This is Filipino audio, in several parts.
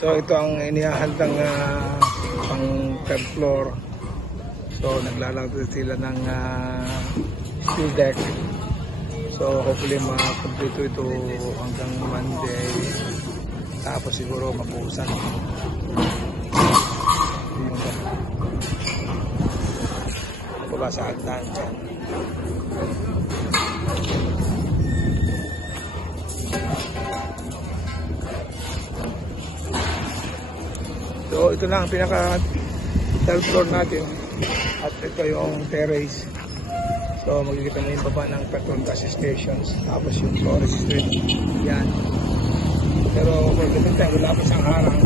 So ito ang inihahandang pang third floor. So naglalagay sila ng steel deck. So hopefully makakomplete ito hanggang Monday. Tapos siguro mapusan. Baba sa hagdan dyan. So ito na ang pinaka third floor natin at ito yung terrace. So magkikita mo yung baba ng petrol gas stations tapos yung Flores Street yan. Pero for the meantime wala pa siyang harang,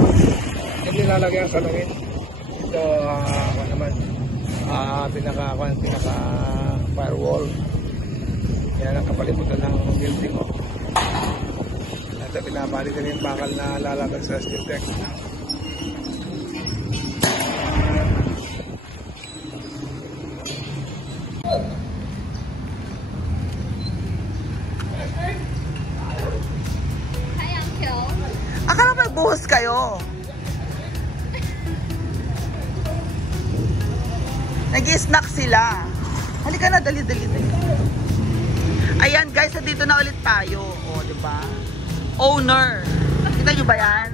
hindi lalagyan ang salamin. So naman pinaka firewall yan ang kapalibutan ng building ko. At pinabalik na yung bakal na lalagay sa steel deck. Akala may buhos kayo. Nag-snack sila. Halika na, dali. Ayan guys, dito na ulit tayo. O, diba? Owner. Kita nyo ba yan?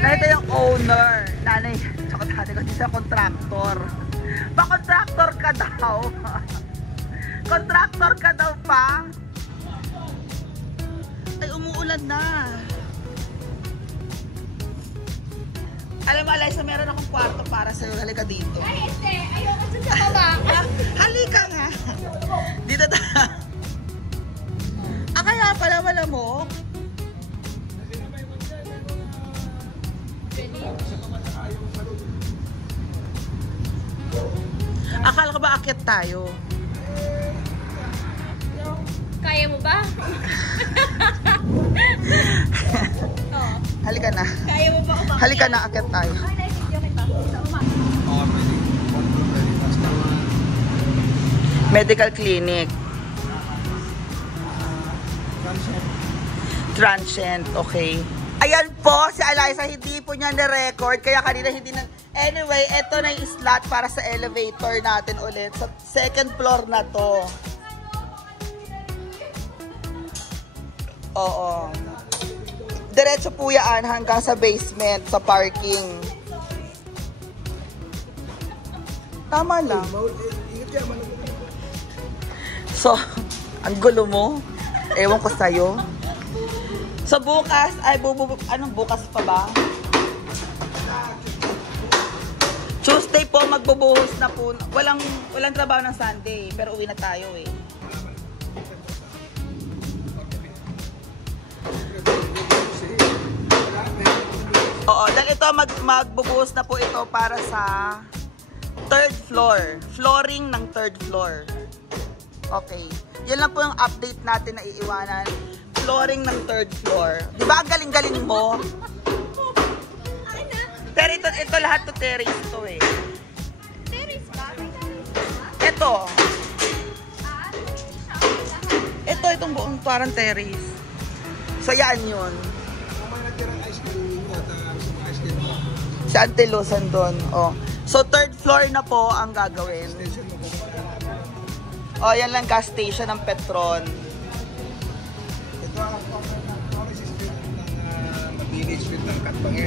Ito yung owner. Nanay, tsaka tatay ko dito contractor. Pa-contractor ka daw. Contractor ka daw pa. Ay, umuulan na. Alam mo, Alyssa, meron akong kwarto para sa'yo. Halika dito. Ay, ayoko sa baba. Halika nga. Dito ta. Kaya pala wala mo. Akala ko ba akyat tayo? Kaya mo ba? Oo. Halika na. Kaya mo ba umakyat? Halika na, akyat tayo. Ay, naisip kita. Sa umakyat. Medical clinic. Transient, okay. Ayan po, si Alyssa, hindi po niya na-record, kaya kanina hindi na... Anyway, eto na yung slot para sa elevator natin ulit. Sa second floor na to. Oo. Diretso po yan hanggang sa basement, sa parking. Tama lang. So, ang gulo mo. Ewan ko sa'yo. So, bukas, anong bukas pa ba? Tuesday po, magbubuhos na po. Walang trabaho ng Sunday, pero uwi na tayo eh. Oo, dahil ito, magbubuhos na po ito para sa third floor. Flooring ng third floor. Okay. Yan lang po yung update natin na iiwanan. Flooring ng third floor. Di ba ang galing-galing mo? Pero ito lahat to terrace to eh. Terrace ba? Ito. Itong buong parang terrace. So yan yun. Si Auntie Luzon doon. Oh. So third floor na po ang gagawin. Oh, yan lang gas station ng Petron.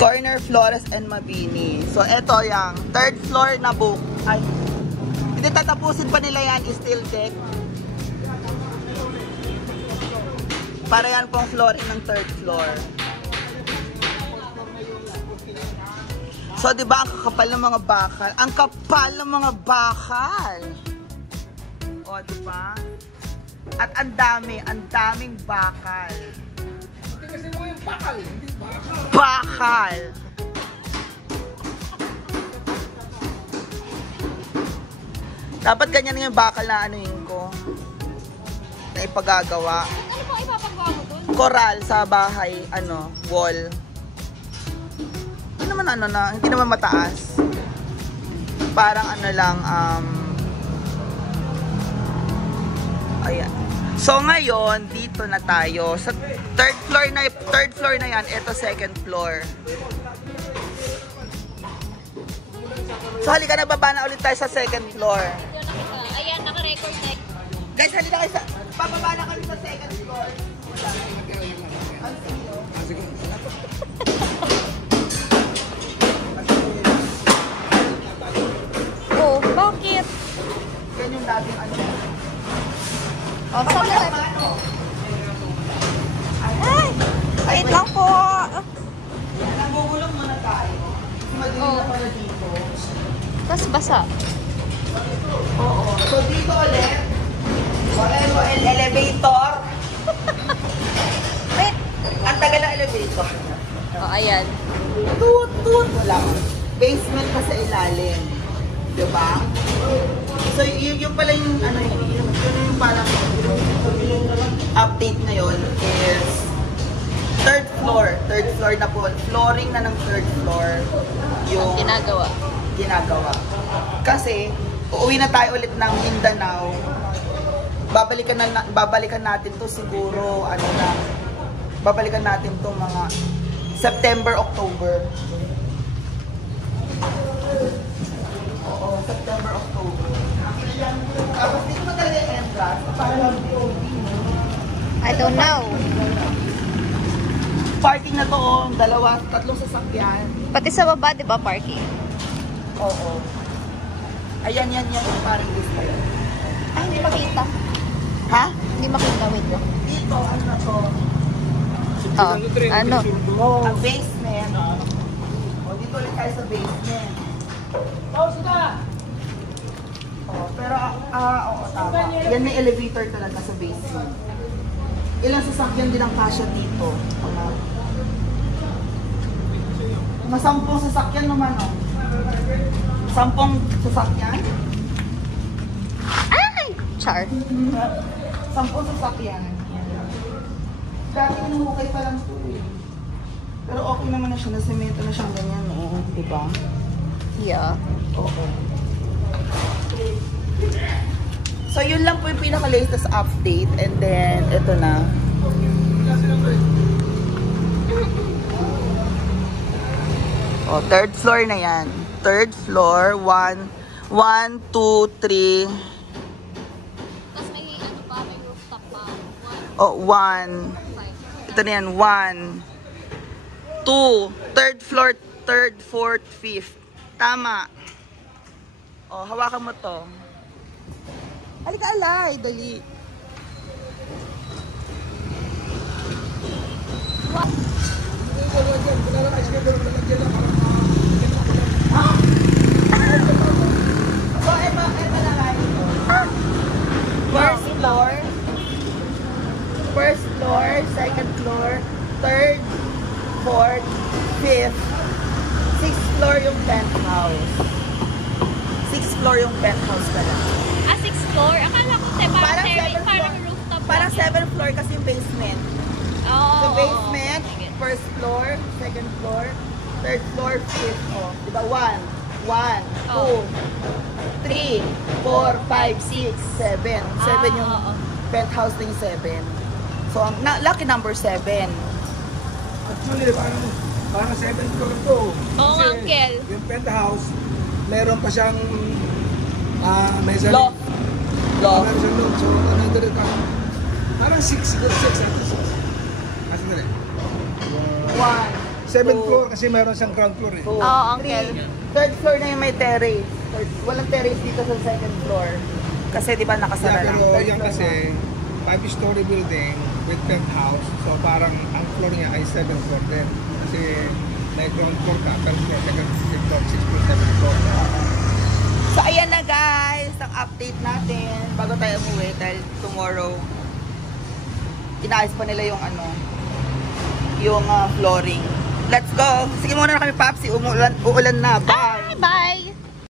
Corner Flores and Mabini. So eto yung third floor na book. Ay, hindi tatapusin pa nila yan, steel deck. Para yan pong flooring ng third floor. So, di ba, ang kakapal ng mga bakal? Ang kapal ng mga bakal! O, di ba? At ang daming bakal. Kasi mo yung bakal, hindi bakal. Bakal! Dapat ganyan yung bakal na anuhin ko. Na ipagagawa. Ano po ipapagawa mo doon? Coral sa bahay, wall. Hindi naman mataas. Parang lang, ayan. So ngayon, dito na tayo. Sa third floor na yan, ito second floor. So halika na, baba na ulit tayo sa second floor. Ayan, naka-record na. Guys, halika kayo sa, bababa na kami sa second floor. Oh, bakit? Yan yung dating ano. Oh, saan na? Ay, wait lang po. Nagugulong muna tayo. Madilim na pala dito. Tapos basa. Oo. So dito ulit. Wala el elevator. Wait. Ang tagal ng elevator. Oh, ayan. Tut. Wala. Basement pa sa ilalim. Diba? So yung pala yung ano yun yung parang update ngayon is third floor na po. Flooring na ng third floor yung ginagawa. Kasi uuwi na tayo ulit ng Mindanao. Babalikan natin to siguro babalikan natin to mga September, October. Oo, September, October. Tapos dito ba talaga yung entrance? Para lang I don't know. parking na to, tatlong sasakyan. Pati sa baba, di ba, parking? Oo. Ayan, yan, parang gusto yun. Ay, hindi makita. Ha? Hindi makita, wait lang. Dito, ano na to? Oh, ano? Ang basement. O, dito ulit tayo sa basement. Oh, pero, oo, tama. Yan may elevator talaga sa basement. Ilang sasakyan din ang kasya dito. Mga 10 sasakyan naman, oh. 10 sasakyan? Ay! Char. 10 sasakyan. Dati inuhukay pa lang ito eh. Pero okay naman na siya, nasemento na siyang ganyan, oo. Diba? Yeah. Oo. So yun lang po yung pinaka-latest update. And then, ito na. Oh, third floor na yan. Third floor, 1, 2, 3. Tapos may ano pa, may rooftop pa. Oh, 1. Ito na yan, 1, 2, third floor, third, fourth, fifth. Tama. Oh, hawakan mo to. Halika, alay, dali. So, ito na nga ito. First floor, second floor, third, fourth, fifth, sixth floor yung penthouse. Sixth floor yung penthouse pala. Ah, 6th floor? Akala ko, Parang terrace, 7th floor. parang rooftop. Parang 7th floor kasi yung basement. Oo. The basement, first floor, second floor, third floor, fifth. Oh, diba? 1, 2, 3, 4, 5, 6, 7. 7 yung penthouse na yung 7. So, lucky number 7. Actually, parang 7th floor to. Oo, Kasi uncle. yung penthouse, meron pa siyang may Loft. Meron siyang loft. So, nandito rin parang 6 siguro, 6. Kasi na rin. 1, 7th floor kasi meron siyang ground floor eh. 2, Oo, uncle. 3. Third floor na yung may terrace. Walang terrace dito sa second floor. Kasi di ba nakasara lang. Pero Third yan floor kasi, na. 5-story building with penthouse. So parang ang floor niya ay 7th floor din. Kasi may ground floor ka, first floor, second floor, 6th floor, 7th floor. So ayan na guys, ang update natin bago tayo umuwi dahil tomorrow inaayos pa nila yung yung flooring. Let's go! Sige muna na kami, Papsi. Uulan na. Bye! Bye!